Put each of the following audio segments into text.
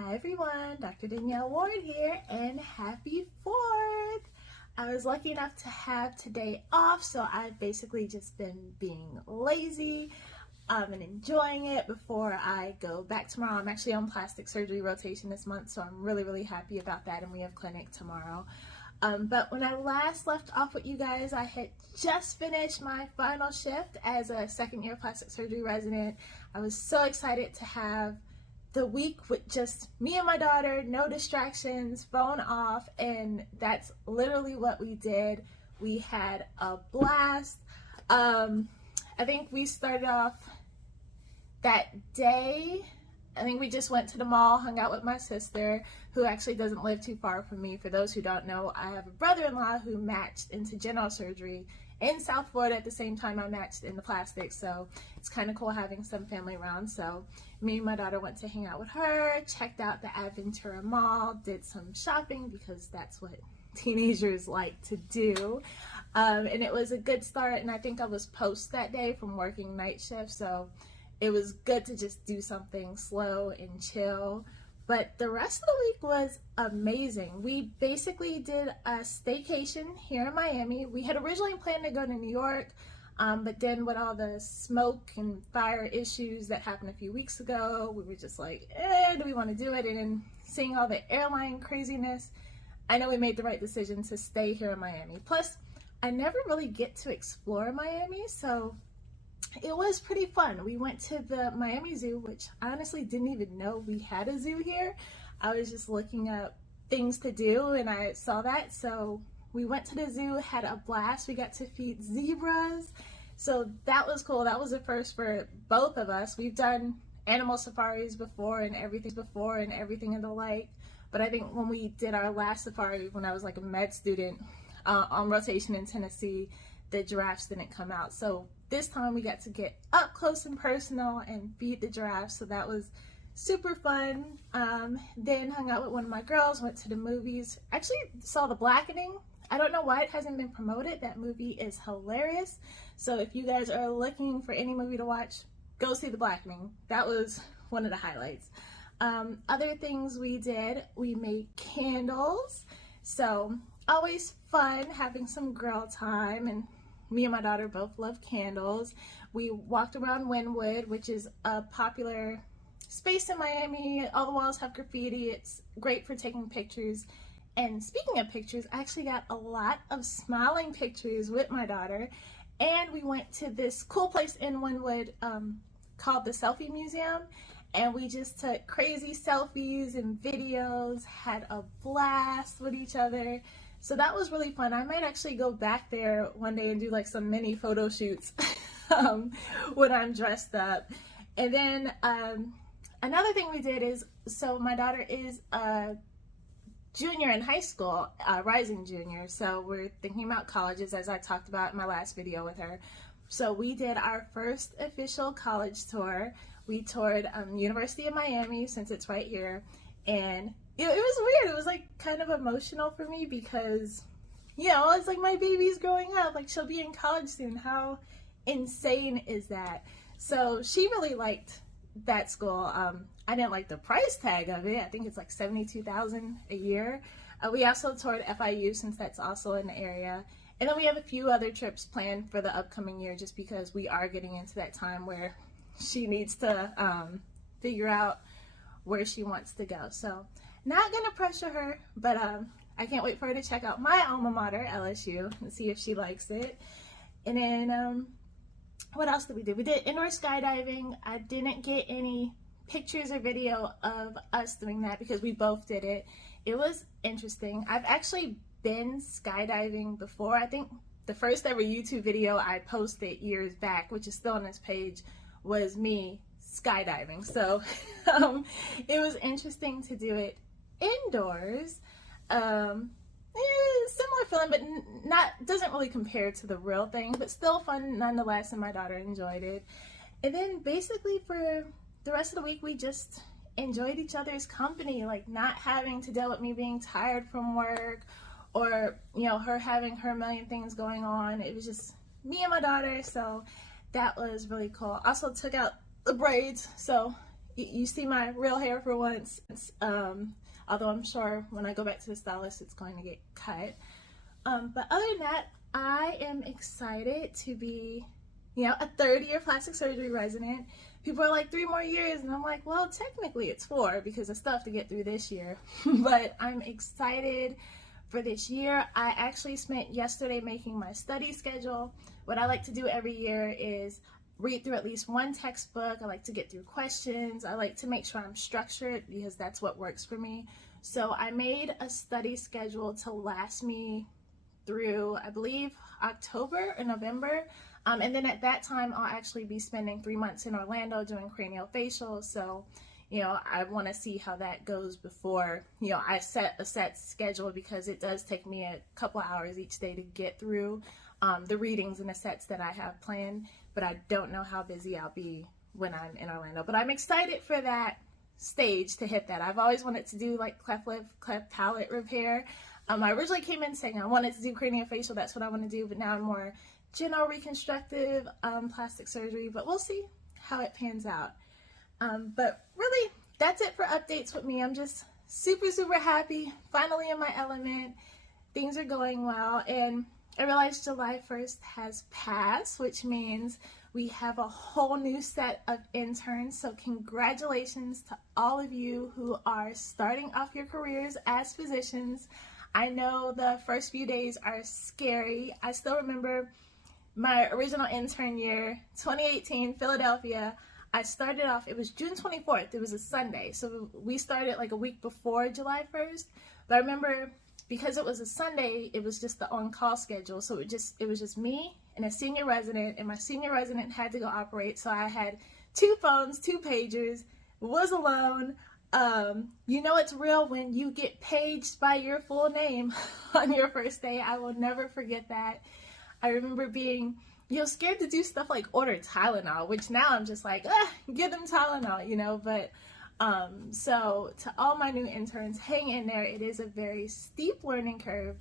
Hi everyone, Dr. Danielle Ward here, and happy 4th! I was lucky enough to have today off, so I've basically just been being lazy and enjoying it before I go back tomorrow. I'm actually on plastic surgery rotation this month, so I'm really happy about that, and we have clinic tomorrow. But when I last left off with you guys, I had just finished my final shift as a second-year plastic surgery resident. I was so excited to have the week with just me and my daughter, no distractions, phone off, and that's literally what we did. We had a blast. I think we started off that day. I think we just went to the mall, hung out with my sister, who actually doesn't live too far from me. For those who don't know, I have a brother-in-law who matched into general surgery in South Florida at the same time I matched in the plastics, so it's kind of cool having some family around. So me and my daughter went to hang out with her, checked out the Aventura Mall, did some shopping because that's what teenagers like to do, and it was a good start. And I think I was post that day from working night shift, so it was good to just do something slow and chill. But the rest of the week was amazing. We basically did a staycation here in Miami. We had originally planned to go to New York, but then with all the smoke and fire issues that happened a few weeks ago, we were just like, do we want to do it? And then seeing all the airline craziness, I know we made the right decision to stay here in Miami. Plus, I never really get to explore Miami, so it was pretty fun. We went to the Miami Zoo, which I honestly didn't even know we had a zoo here. I was just looking up things to do and I saw that, so we went to the zoo, had a blast. We got to feed zebras, so that was cool. That was a first for both of us. We've done animal safaris before and everything and the like, but I think when we did our last safari when I was like a med student on rotation in Tennessee, the giraffes didn't come out. So this time we got to get up close and personal and feed the giraffes, so that was super fun. Then hung out with one of my girls, went to the movies. Actually saw The Blackening. I don't know why it hasn't been promoted. That movie is hilarious. So if you guys are looking for any movie to watch, go see The Blackening. That was one of the highlights. Other things we did, we made candles. So always fun having some girl time, and me and my daughter both love candles. We walked around Winwood, which is a popular space in Miami. All the walls have graffiti. It's great for taking pictures. And speaking of pictures, I actually got a lot of smiling pictures with my daughter. And we went to this cool place in Winwood called the Selfie Museum. And we just took crazy selfies and videos, had a blast with each other. So that was really fun. I might actually go back there one day and do like some mini photo shoots when I'm dressed up. And then another thing we did is, so my daughter is a junior in high school, rising junior. So we're thinking about colleges, as I talked about in my last video with her. So we did our first official college tour. We toured University of Miami, since it's right here, and it was weird. It was like kind of emotional for me because, you know, it's like my baby's growing up, like she'll be in college soon. How insane is that? So she really liked that school. I didn't like the price tag of it. I think it's like $72,000 a year. We also toured FIU, since that's also in the area. And then we have a few other trips planned for the upcoming year, just because we are getting into that time where she needs to figure out where she wants to go. So not gonna pressure her, but I can't wait for her to check out my alma mater, LSU, and see if she likes it. And then what else did we do? We did indoor skydiving. I didn't get any pictures or video of us doing that because we both did it. It was interesting. I've actually been skydiving before. I think the first ever YouTube video I posted years back, which is still on this page, was me skydiving. So it was interesting to do it indoors. Similar feeling, but doesn't really compare to the real thing, but still fun nonetheless, and my daughter enjoyed it. And then basically for the rest of the week, we just enjoyed each other's company, like not having to deal with me being tired from work, or, you know, her having her million things going on. It was just me and my daughter, so that was really cool. Also took out the braids, so you see my real hair for once. Although I'm sure when I go back to the stylist, it's going to get cut. But other than that, I am excited to be, a third-year plastic surgery resident. People are like 3 more years, and I'm like, well, technically it's 4 because I still have to get through this year. But I'm excited for this year. I actually spent yesterday making my study schedule. What I like to do every year is read through at least 1 textbook. I like to get through questions. I like to make sure I'm structured because that's what works for me. So I made a study schedule to last me through, I believe, October or November. And then at that time, I'll actually be spending 3 months in Orlando doing craniofacial. So, I want to see how that goes before, I set a set schedule, because it does take me a couple hours each day to get through the readings and the sets that I have planned. But I don't know how busy I'll be when I'm in Orlando. But I'm excited for that stage to hit that. I've always wanted to do like cleft lip, cleft palate repair. I originally came in saying I wanted to do craniofacial. That's what I want to do. But now I'm more general reconstructive plastic surgery. But we'll see how it pans out. But really, that's it for updates with me. I'm just super, super happy. Finally in my element. Things are going well. And I realized July 1st has passed, which means we have a whole new set of interns. So congratulations to all of you who are starting off your careers as physicians. I know the first few days are scary. I still remember my original intern year, 2018, Philadelphia. I started off, it was June 24th. It was a Sunday. So we started like a week before July 1st. But I remember, because it was a Sunday, it was just the on-call schedule. So it was just me and a senior resident, and my senior resident had to go operate. So I had 2 phones, 2 pagers, was alone. It's real when you get paged by your full name on your first day. I will never forget that. I remember being, scared to do stuff like order Tylenol, which now I'm just like, give them Tylenol, but so to all my new interns, hang in there. It is a very steep learning curve,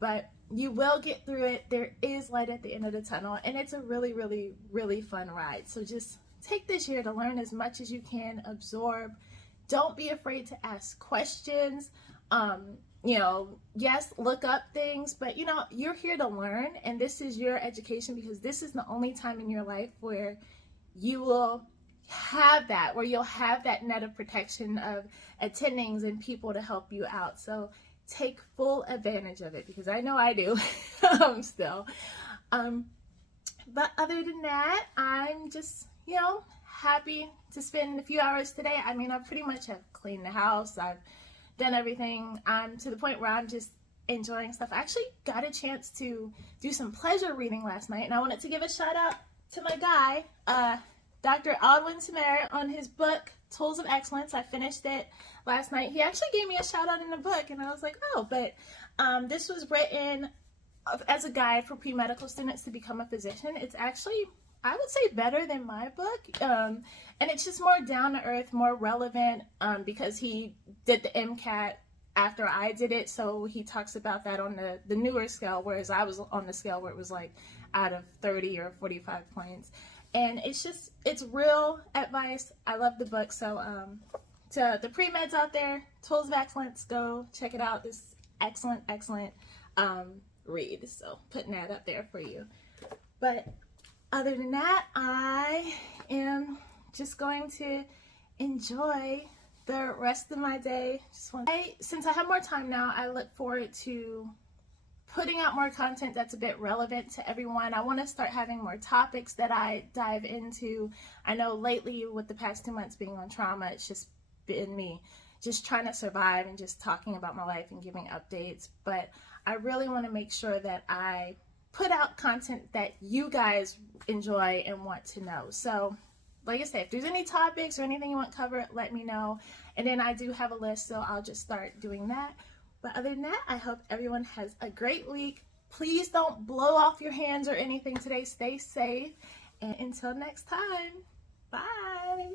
but you will get through it. There is light at the end of the tunnel, and it's a really, really, really fun ride. So just take this year to learn as much as you can, absorb. Don't be afraid to ask questions. Yes, look up things, but you're here to learn, and this is your education, because this is the only time in your life where you will have that, where you'll have that net of protection of attendings and people to help you out. So take full advantage of it, because I know I do still. But other than that, I'm just, happy to spend a few hours today. I mean, I pretty much have cleaned the house. I've done everything. I'm to the point where I'm just enjoying stuff. I actually got a chance to do some pleasure reading last night, and I wanted to give a shout out to my guy, Dr. Aldwin Samara, on his book, Tools of Excellence. I finished it last night. He actually gave me a shout out in the book, and I was like, oh, but this was written as a guide for pre-medical students to become a physician. It's actually, I would say, better than my book, and it's just more down to earth, more relevant, because he did the MCAT after I did it, so he talks about that on the newer scale, whereas I was on the scale where it was like out of 30 or 45 points. And it's real advice. I love the book. So to the pre-meds out there, Tools of Excellence, go check it out. This excellent read. So putting that up there for you. But other than that, I am just going to enjoy the rest of my day. Since I have more time now, I look forward to putting out more content that's a bit relevant to everyone. I want to start having more topics that I dive into. I know lately, with the past 2 months being on trauma, it's just been me just trying to survive and just talking about my life and giving updates. But I really want to make sure that I put out content that you guys enjoy and want to know. So like I said, if there's any topics or anything you want covered, let me know. And then I do have a list, so I'll just start doing that. But other than that, I hope everyone has a great week. Please don't blow off your hands or anything today. Stay safe. And until next time, bye.